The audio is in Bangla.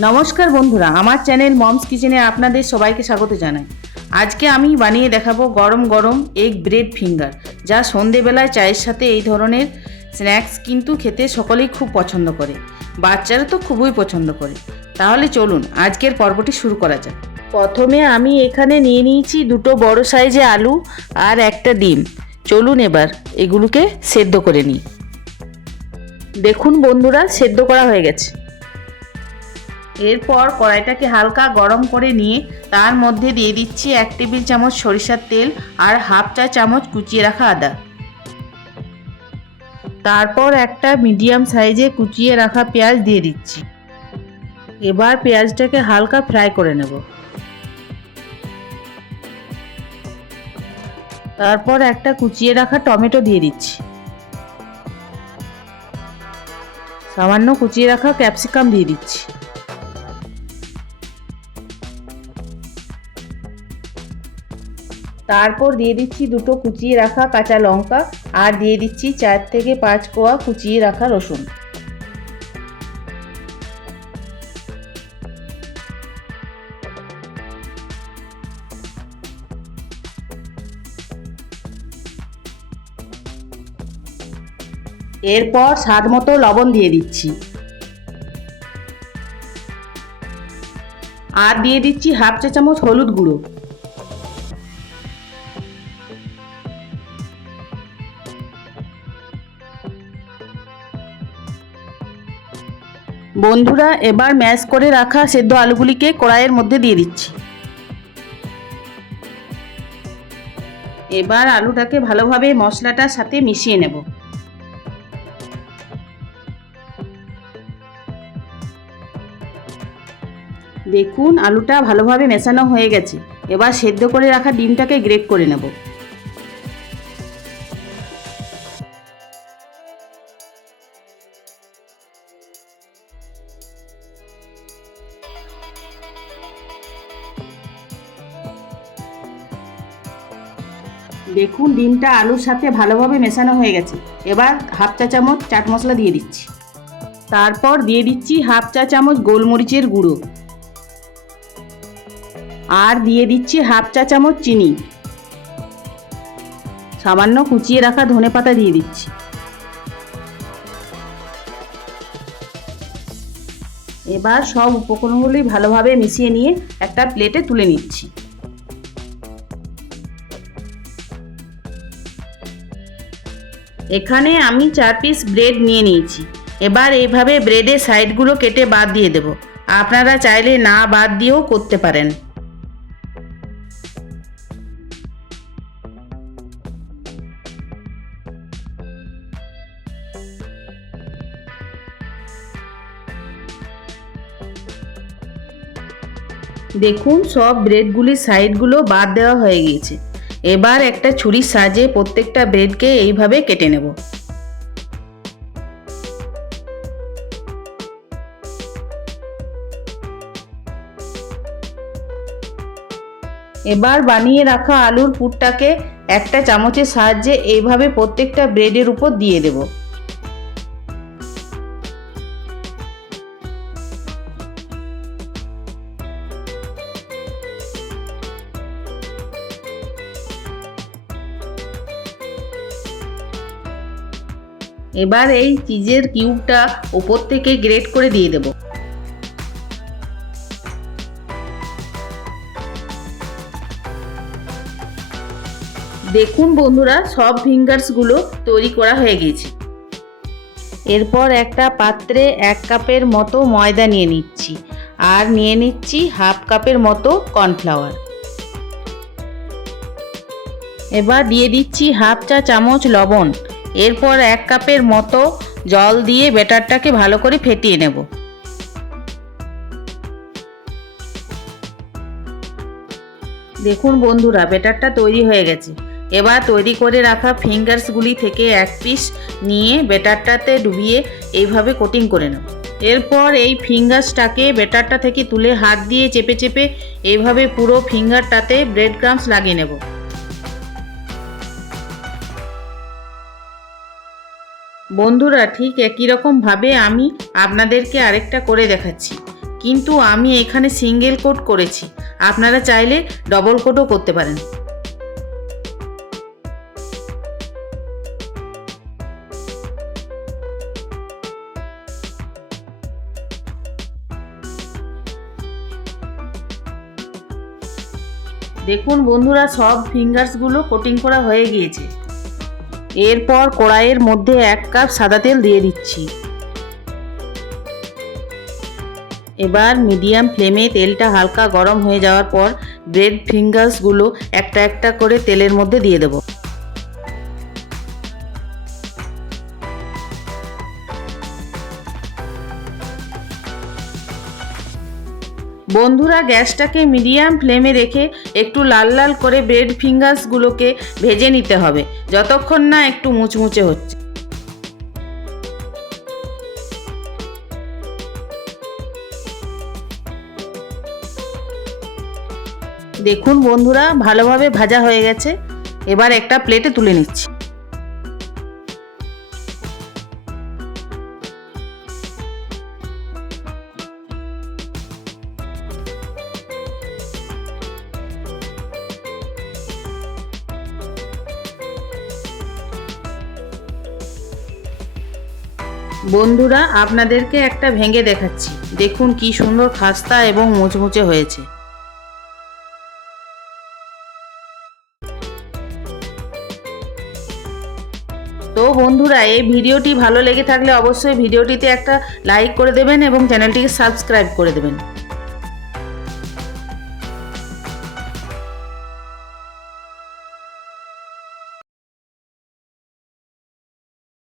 নমস্কার বন্ধুরা, আমার চ্যানেল মমস কিচেনে আপনাদের সবাইকে স্বাগত জানাই। আজকে আমি বানিয়ে দেখাবো গরম গরম এগ ব্রেড ফিঙ্গার, যা সন্ধেবেলায় চায়ের সাথে এই ধরনের স্ন্যাক্স কিন্তু খেতে সকলেই খুব পছন্দ করে, বাচ্চারা তো খুবই পছন্দ করে। তাহলে চলুন আজকের পর্বটি শুরু করা যাক। প্রথমে আমি এখানে নিয়ে নিয়েছি দুটো বড় সাইজে আলু আর একটা ডিম। চলুন এবার এগুলোকে সেদ্ধ করে নিই। দেখুন বন্ধুরা, সেদ্ধ করা হয়ে গেছে। এরপর কড়াইটাকে হালকা গরম করে নিয়ে তার মধ্যে দিয়ে দিচ্ছি 1 টেবিল চামচ সরিষার তেল আর হাফ চা চামচ কুচিয়ে রাখা আদা। তারপর একটা মিডিয়াম সাইজে কুচিয়ে রাখা পেঁয়াজ দিয়ে দিচ্ছি। এবার পেঁয়াজটাকে হালকা ফ্রাই করে নেব। তারপর একটা কুচিয়ে রাখা টমেটো দিয়ে দিচ্ছি। সামান্য কুচিয়ে রাখা ক্যাপসিকাম দিয়ে দিচ্ছি। তারপর দিয়ে দিচ্ছি দুটো কুচিয়ে রাখা কাঁচা লঙ্কা আর দিয়ে দিচ্ছি 4 থেকে 5 কোয়া কুচিয়ে রাখা রসুন। এরপর স্বাদ মতো লবণ দিয়ে দিচ্ছি আর দিয়ে দিচ্ছি হাফ চা চামচ হলুদ গুঁড়ো। বন্ধুরা, এবার ম্যাশ করে রাখা সেদ্ধ আলুগুলিকে কড়াইয়ের মধ্যে দিয়ে দিচ্ছি। এবার আলুটাকে ভালোভাবে মশলাটার সাথে মিশিয়ে নেব। দেখুন আলুটা ভালোভাবে মেশানো হয়ে গেছে। এবার সেদ্ধ করে রাখা ডিমটাকে গ্রেট করে নেব। দেখুন ডিমটা আলুর সাথে ভালোভাবে মেশানো হয়ে গেছে। এবার হাফ চা চামচ চাট মশলা দিয়ে দিচ্ছি। তারপর দিয়ে দিচ্ছি হাফ চা চামচ গোলমরিচের গুঁড়ো আর দিয়ে দিচ্ছি হাফ চা চামচ চিনি। সামান্য কুচিয়ে রাখা ধনেপাতা দিয়ে দিচ্ছি। এবার সব উপকরণগুলি ভালোভাবে মিশিয়ে নিয়ে একটা প্লেটে তুলে নিচ্ছি। এখানে আমি 4 পিস ব্রেড নিয়ে নিয়েছি। এবার এইভাবে ব্রেডের সাইডগুলো কেটে বাদ দিয়ে দেব। আপনারা চাইলে না বাদ দিয়েও করতে পারেন। দেখুন সব ব্রেডগুলির সাইডগুলো বাদ দেওয়া হয়ে গিয়েছে। এবার একটা ছুরির সাহায্যে প্রত্যেকটা ব্রেডকে এইভাবে কেটে নেব। এবার বানিয়ে রাখা আলুর পুরটাকে একটা চামচের সাহায্যে এইভাবে প্রত্যেকটা ব্রেডের উপর দিয়ে দেব। এবার এই চিজের কিউবটা উপর থেকে গ্রেট করে দিয়ে দেব। দেখুন বন্ধুরা, সব ফিঙ্গার্সগুলো তৈরি করা হয়ে গেছে। এরপর একটা পাত্রে 1 কাপের মতো ময়দা নিয়ে নিচ্ছি আর নিয়ে নিচ্ছি হাফ কাপের মতো কর্নফ্লাওয়ার। এবার দিয়ে দিচ্ছি হাফ চা চামচ লবণ। এরপর 1 কাপের মতো জল দিয়ে ব্যাটারটাকে ভালো করে ফেটিয়ে নেব। দেখুন বন্ধুরা, ব্যাটারটা তৈরি হয়ে গেছে। এবার তৈরি করে রাখা ফিঙ্গার্সগুলি থেকে 1 পিস নিয়ে ব্যাটারটাতে ডুবিয়ে এইভাবে কোটিং করে নেব। এরপর এই ফিঙ্গার্সটাকে ব্যাটারটা থেকে তুলে হাত দিয়ে চেপে চেপে এইভাবে পুরো ফিঙ্গারটাতে ব্রেড ক্রাম্বস লাগিয়ে নেব। বন্ধুরা, ঠিক একই রকমভাবে আমি আপনাদেরকে আরেকটা করে দেখাচ্ছি। কিন্তু আমি এখানে সিঙ্গেল কোট করেছি, আপনারা চাইলে ডবল কোটও করতে পারেন। দেখুন বন্ধুরা, সব ফিঙ্গার্সগুলো কোটিং করা হয়ে গিয়েছে। এরপর কড়াইয়ের মধ্যে 1 কাপ সাদা তেল দিয়ে দিচ্ছি। এবার মিডিয়াম ফ্লেমে তেলটা হালকা গরম হয়ে যাওয়ার পর ব্রেড ফিঙ্গার্সগুলো একটা একটা করে তেলের মধ্যে দিয়ে দেব। বন্ধুরা, গ্যাসটাকে মিডিয়াম ফ্লেমে রেখে একটু লাল লাল করে ব্রেড ফিঙ্গার্সগুলোকে ভেজে নিতে হবে, যতক্ষণ না একটু মুচমুচে হচ্ছে। দেখুন বন্ধুরা, ভালোভাবে ভাজা হয়ে গেছে। এবার একটা প্লেটে তুলে নিচ্ছি। বন্ধুরা, আপনাদেরকে একটা ভেঙে দেখাচ্ছি। দেখুন কি সুন্দর খাস্তা এবং মুচমুচে হয়েছে। তো বন্ধুরা, এই ভিডিওটি ভালো লেগে থাকলে অবশ্যই ভিডিওটিতে একটা লাইক করে দেবেন এবং চ্যানেলটিকে সাবস্ক্রাইব করে দেবেন।